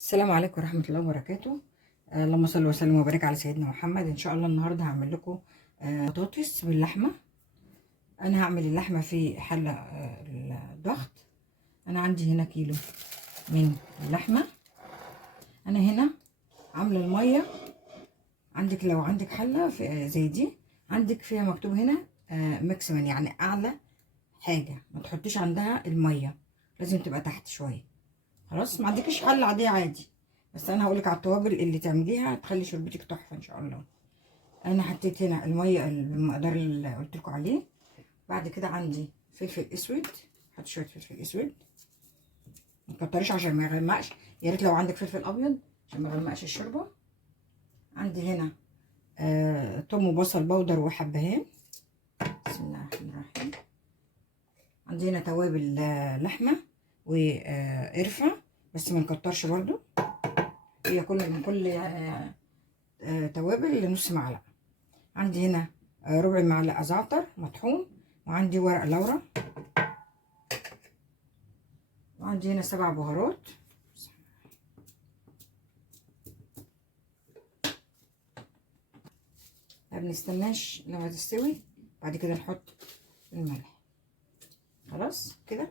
السلام عليكم ورحمة الله وبركاته. اللهم صل وسلم وبارك على سيدنا محمد. ان شاء الله النهارده هعمل لكم بطاطس باللحمة. انا هعمل اللحمة في حلة الضغط. انا عندي هنا كيلو من اللحمة. انا هنا عاملة المية. عندك لو عندك حلة زي دي عندك فيها مكتوب هنا ماكسيمم، يعني اعلى حاجة ما تحطيش عندها المية، لازم تبقى تحت شوية. خلاص ما عندكيش حل عاديه عادي، بس انا هقولك على التوابل اللي تعمليها تخلي شوربتك تحفه ان شاء الله. انا حطيت هنا الميه بالمقدار اللي قلت لكم عليه. بعد كده عندي فلفل اسود، حط شويه فلفل اسود، ما تكتريش عشان ما يغمقش، يا ريت لو عندك فلفل ابيض عشان ما يغمقش الشوربه. عندي هنا توم وبصل بودر وحبهان. بسم الله الرحمن الرحيم. عندي هنا توابل لحمه وقرفه، بس ما نكترش برضو، هي من كل توابل لنص معلقه. عندي هنا ربع معلقه زعتر مطحون، وعندي ورق لورا، وعندي هنا 7 بهارات. ما بنستناش لما تستوي، بعد كده نحط الملح. خلاص كده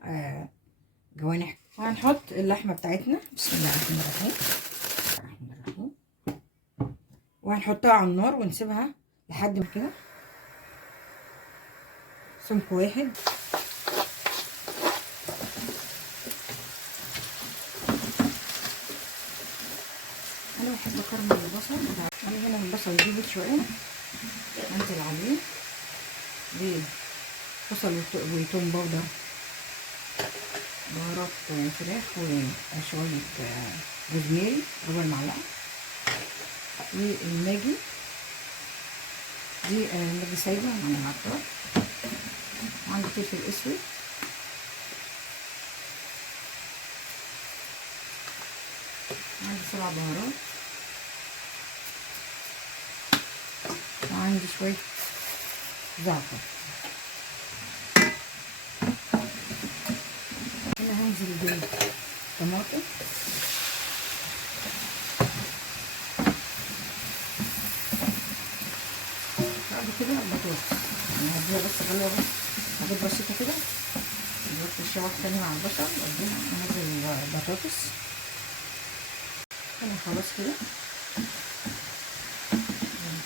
جوانح. وهنحط اللحمه بتاعتنا. بسم الله الرحمن الرحيم. وهنحطها على النار ونسيبها لحد ما كده سمك واحد. انا بحب اكرمل البصل. انا هنا البصل يجيب شويه، انزل عليه ببصل وتوم بودر، بهارات فراخ، وشويه روزماري ربع معلقه، والماجي دي ماجي سايبه من العطار، وعندي فلفل اسود، وعندي 7 بهارات، وعندي شويه زعتر. هنا هنزل بالطماطم، بعد كده البطاطس، يعني هديها بس غلوه، بس حاجات بسيطه كده، نحط الشوح تاني مع البصل واديها انزل البطاطس. انا خلاص كده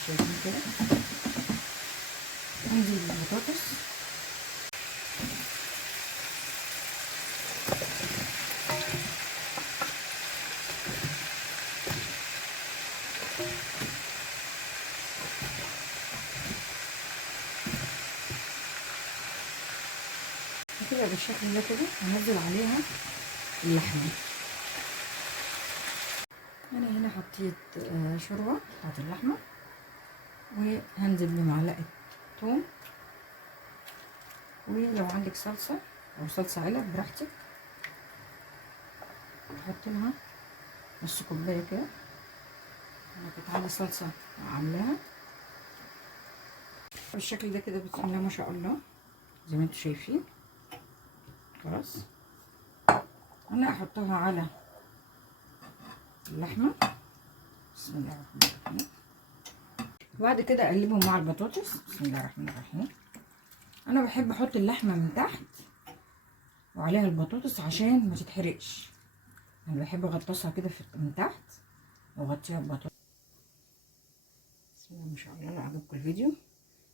شايفين كده، انزل بالبطاطس. كده بالشكل ده كده هنزل عليها اللحمه. انا هنا حطيت شوربه بتاعت اللحمه، وهنزل بمعلقه ثوم، ولو عندك صلصه او صلصه علب براحتك، احط لها نص كوبايه كده. انا كانت عندي صلصه عاملاها بالشكل ده كده، بسم الله ما شاء الله زي ما انتم شايفين. خلاص انا احطها على اللحمه. بسم الله الرحمن الرحيم. وبعد كده اقلبهم مع البطاطس. بسم الله الرحمن الرحيم. انا بحب احط اللحمه من تحت وعليها البطاطس عشان ما تتحرقش، انا بحب اغطسها كده من تحت واغطيها ببطاطس. بسم الله ما شاء الله. لو عجبكم الفيديو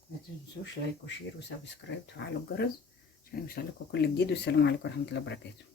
ما تنسوش لايك وشير وسبسكرايب وتفعلوا الجرس عشان يوصلكم كل جديد. والسلام عليكم ورحمه الله وبركاته.